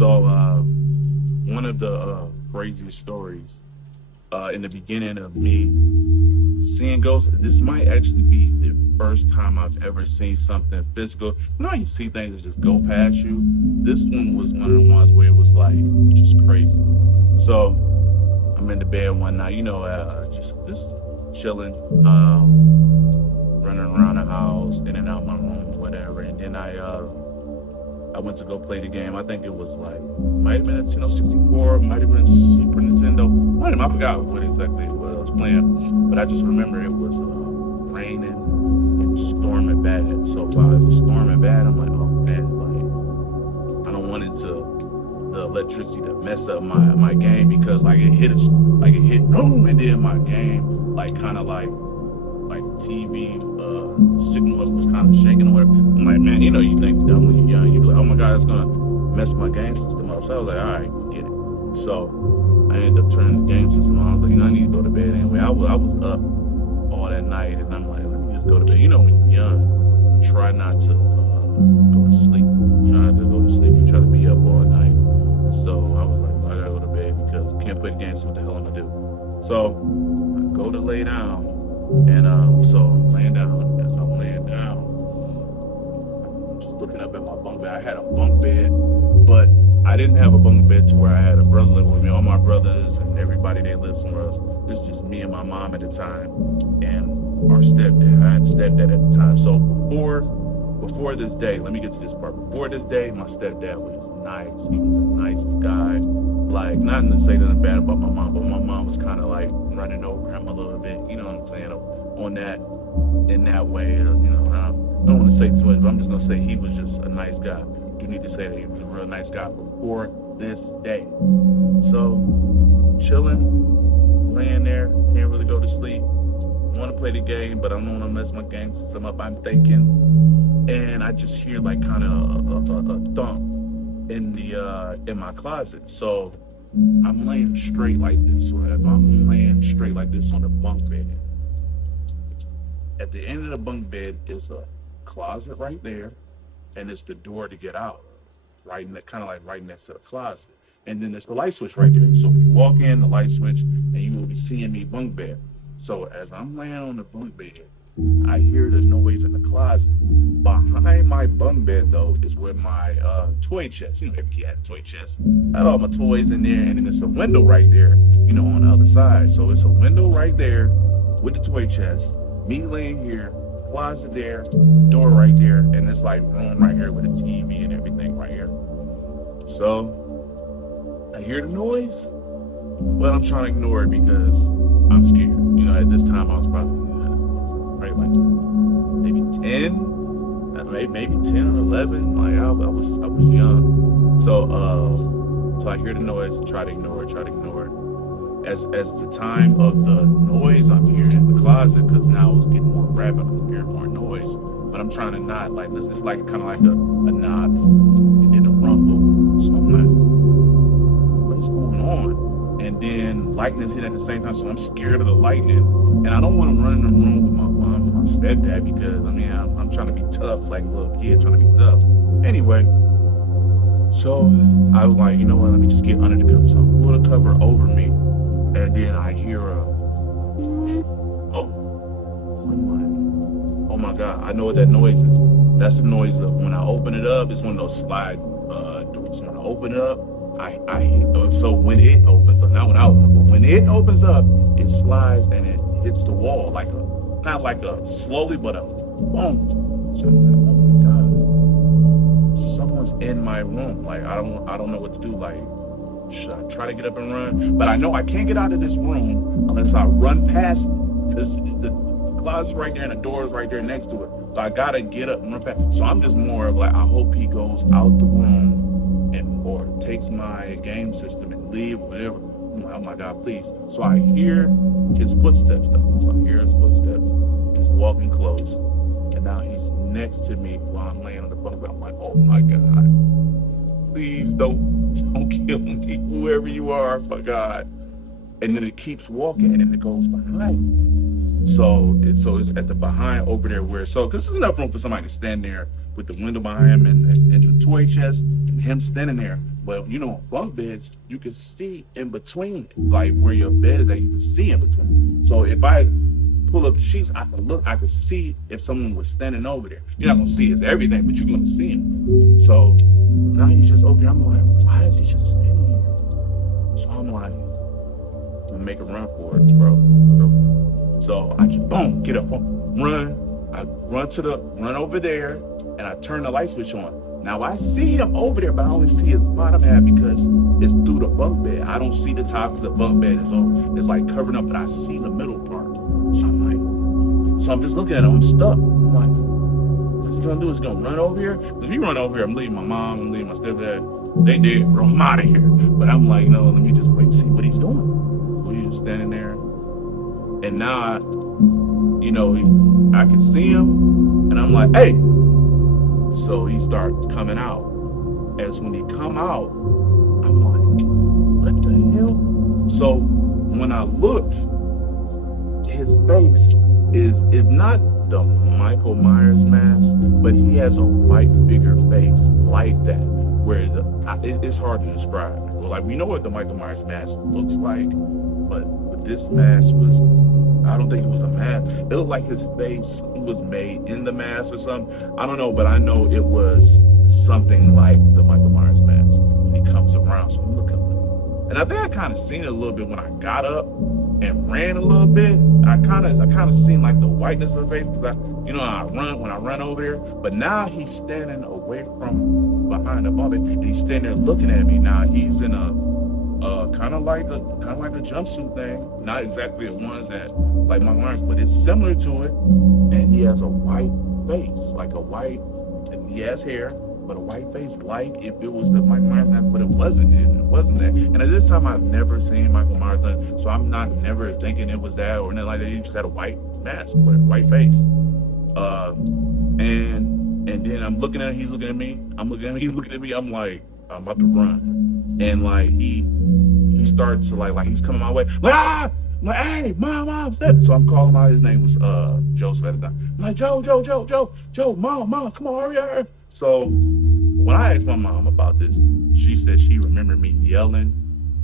So one of the craziest stories in the beginning of me seeing ghosts. This might actually be the first time I've ever seen something physical. You know, you see things that just go past you. This one was one of the ones where it was like just crazy. So I'm in the bed one night, just chilling, running around the house, in and out my room, whatever. And then I went to go play the game. I think it was like might have been a Nintendo 64, might have been Super Nintendo. I forgot what exactly it was I was playing, but I just remember it was raining and storming bad. So while it was storming bad, I'm like, oh man, like I don't want it to the electricity to mess up my game because like it hit boom, and then my game like kind of like TV signal was kind of shaking or whatever. I'm like, man, you think dumb when you're young. You're like, oh my God, it's gonna mess my game system up. So I was like, all right, get it. So I ended up turning the game system on. I was like, I need to go to bed anyway. I was up all that night, and I'm like, let me just go to bed. You know, when you're young, you try not to go to sleep. You try not to go to sleep. You try to be up all night. And so I was like, I gotta go to bed because I can't play games. What the hell am I gonna do? So I go to lay down. And so I'm laying down. As I'm laying down, I'm just looking up at my bunk bed. I had a bunk bed, but I didn't have a bunk bed to where I had a brother live with me. All my brothers and everybody, they lived somewhere else. This is just me and my mom at the time, and our stepdad. I had a stepdad at the time. So before this day, let me get to this part. Before this day, my stepdad was nice. He was the nicest guy. Like, not to say nothing bad about my mom, but my mom was kind of like running over him a little bit. You know what I'm saying? In that way. I don't want to say too much, but I'm just gonna say he was just a nice guy. You need to say that he was a real nice guy before this day. So, chilling, laying there, can't really go to sleep. Want to play the game, but I don't want to mess my game system up. I'm thinking, and I just hear like kind of a thump in my closet. So I'm laying straight like this. So if I'm laying straight like this on the bunk bed, at the end of the bunk bed is a closet right there, and it's the door to get out, kind of like right next to the closet. And then there's the light switch right there. So when you walk in, the light switch, and you will be seeing me bunk bed. So as I'm laying on the bunk bed, I hear the noise in the closet. Behind my bunk bed, though, is where my toy chest. Every kid had a toy chest. I had all my toys in there, and then there's a window right there, on the other side. So it's a window right there with the toy chest. Me laying here, closet there, door right there, and it's like room right here with a TV and everything right here. So I hear the noise, but I'm trying to ignore it because I'm scared. At this time I was probably right like maybe 10, maybe 10 or 11. Like I was young. So I hear the noise, try to ignore it. As the time of the noise I'm hearing in the closet, because now it's getting more rapid, I'm hearing more noise. But I'm trying to not like this. It's like kind of like a knock and then a rumble. So I'm like, what is going on? And then lightning hit at the same time, so I'm scared of the lightning, and I don't want to run in the room with my mom and my stepdad because I'm trying to be tough, like a little kid trying to be tough. Anyway, so I was like, you know what? Let me just get under the cover. So I pull the cover over me, and then I hear oh my God! I know what that noise is. That's the noise of when I open it up. It's one of those slide doors. When I open it up. So when it opens up, not when I open it, but when it opens up, it slides and it hits the wall not like a slowly, but a boom. So I'm like, oh my God, someone's in my room. Like I don't know what to do. Like, should I try to get up and run? But I know I can't get out of this room unless I run past this. The closet's right there and the door's right there next to it. So I gotta get up and run past. So I'm just more of like, I hope he goes out the room or takes my game system and leave, whatever. I'm like, oh my God, please. So I hear his footsteps though. So I hear his footsteps. He's walking close. And now he's next to me while I'm laying on the bunk bed. I'm like, oh my God. Please don't kill me, whoever you are, my God. And then it keeps walking and it goes behind. So it's at the behind over there because there's enough room for somebody to stand there with the window behind him and the toy chest and him standing there. But you know, bunk beds, you can see in between, like where your bed is at, you can see in between. So if I pull up the sheets, I can look, I can see if someone was standing over there. You're not gonna see his everything, but you're gonna see him. So now he's just over here. I'm like, why is he just standing here? So I'm like, I'm gonna make a run for it, bro. So I just boom, get up, run. I run over there, and I turn the light switch on. Now I see him over there, but I only see his bottom half because it's through the bunk bed. I don't see the top because the bunk bed is over. It's like covered up, but I see the middle part. So I'm like, so I'm just looking at him. I'm stuck. I'm like, what's he gonna do? Is he gonna run over here? If he run over here, I'm leaving my mom, I'm leaving my stepdad. They did, bro. I'm out of here. But I'm like, no, let me just wait and see what he's doing. So he's just standing there, and now I can see him, and I'm like, hey. So he starts coming out. As when he come out, I'm like, what the hell? So when I look, his face is not the Michael Myers mask, but he has a white bigger face like that, where it's hard to describe. Well, like, we know what the Michael Myers mask looks like, but this mask was, I don't think it was a mask. It looked like his face was made in the mask or something. I don't know, but I know it was something like the Michael Myers mask when he comes around. So I'm looking, and I think I kind of seen it a little bit when I got up and ran a little bit. I kind of seen like the whiteness of the face because when I run over there. But now he's standing away from behind the bump, and he's standing there looking at me. Now he's in a kind of like a jumpsuit thing, not exactly the ones that like my arms, but it's similar to it. And he has a white face, like a white. He has hair, but a white face, like if it was the Michael Myers mask, but it wasn't. It wasn't that. And at this time, I've never seen Michael Myers done, so I'm not never thinking it was that or nothing like that. He just had a white mask with a white face. And then I'm looking at him, he's looking at me. I'm looking at him, he's looking at me. I'm like, I'm about to run, and like he starts to like he's coming my way. Like, I'm like, hey, mom, step. So I'm calling out. His name was Joseph at the time. I'm like, Joe, mom, come on, hurry. So when I asked my mom about this, she said she remembered me yelling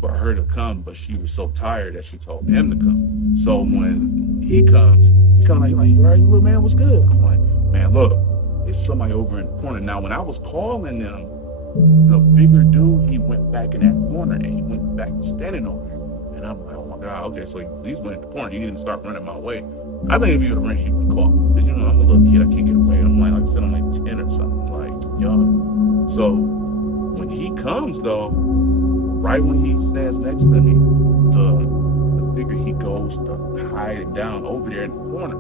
for her to come, but she was so tired that she told him to come. So when he comes like, you all right, little man, what's good? I'm like, man, look, it's somebody over in the corner. Now, when I was calling them, the bigger dude, he went back in that corner, and he went back standing over there. And I'm like, oh my God, okay, so he's went in the corner. He didn't start running my way. I think if he would have ran, he would have caught. Because, I'm a little kid, I can't get away. I'm like I said, I'm like 10 or something, like young. So when he comes, though, right when he stands next to me, the figure, he goes to hide down over there in the corner.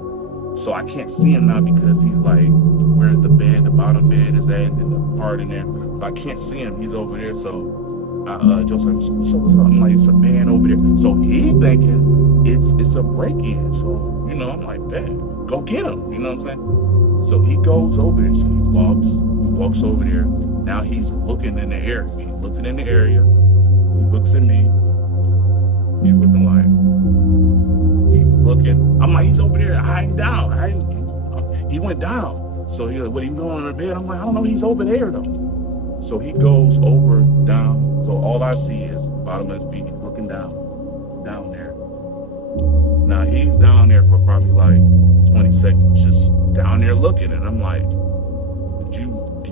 So I can't see him now because he's like where the bottom bed is at, and the part in there. So I can't see him. He's over there. So Joe's like, what's up? I'm like, it's a man over there. So he thinking it's a break-in. So, I'm like, man, go get him. You know what I'm saying? So he goes over there. So he walks over there. Now he's looking in the air. He's looking in the area. He looks at me. He's looking like, he's looking. I'm like, he's over there hiding down. He went down. So he's like, what, he going on the bed? I'm like, I don't know. He's over there, though. So he goes over, down. So all I see is the bottom of his feet. He's looking down there. Now he's down there for probably like 20 seconds, just down there looking. And I'm like,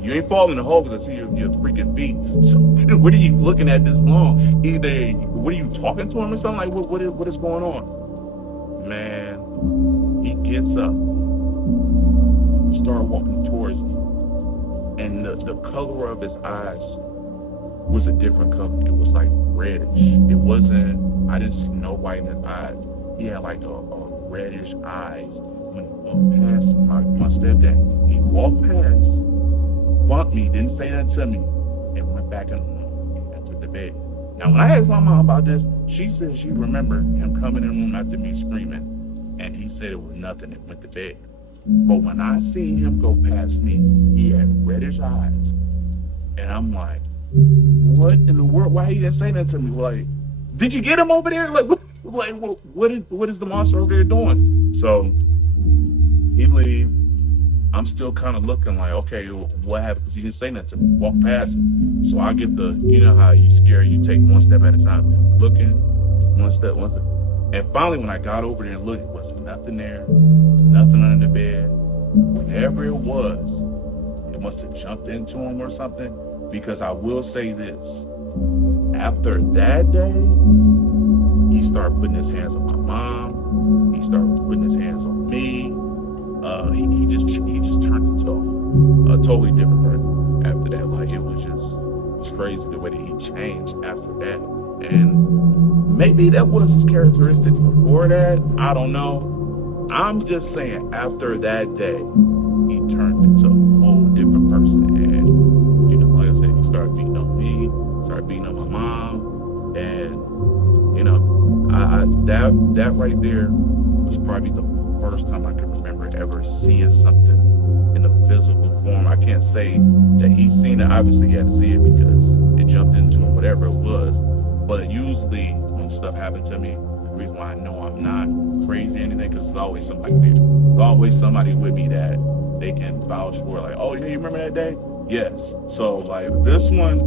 you ain't falling in the hole because I see your freaking feet. So what are you looking at this long? Either, what are you talking to him or something? Like, what is going on? Man, he gets up, started walking towards me. And the color of his eyes was a different color. It was like reddish. It wasn't, I didn't see no white in his eyes. He had like a reddish eyes. When he walked past my stepdad, he walked past, bumped me, didn't say that to me, and went back into the bed. Now, when I asked my mom about this, she said she remembered him coming in the room after me screaming, and he said it was nothing and went to bed. But when I seen him go past me, he had reddish eyes. And I'm like, what in the world? Why he didn't say that to me? Like, did you get him over there? Like, what is the monster over there doing? So he leaves. I'm still kind of looking like, okay, what happened? Because he didn't say nothing to me. Walk past him. So I get the, you know how you scare, you take one step at a time, looking, one step, one step. And finally, when I got over there and looked, it was nothing there, nothing under the bed. Whatever it was, it must have jumped into him or something. Because I will say this, after that day, he started putting his hands on my mom. He started putting his hands on me. He just turned into a totally different person after that. Like it's crazy the way that he changed after that. And maybe that was his characteristics before that. I don't know. I'm just saying after that day, he turned into a whole different person. And you know, like I said, he started beating on me, started beating on my mom, and you know, that right there was probably the first time I can remember ever seeing something in a physical form. I can't say that he's seen it. Obviously, he had to see it because it jumped into him, whatever it was. But usually, when stuff happened to me, the reason why I know I'm not crazy or anything, because there's always somebody there. There's always somebody with me that they can vouch for. Like, oh yeah, you remember that day? Yes. So like this one,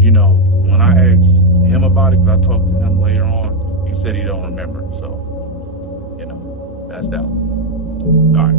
you know, when I asked him about it, because I talked to him later on, he said he don't remember. So, you know, that's that one. All right.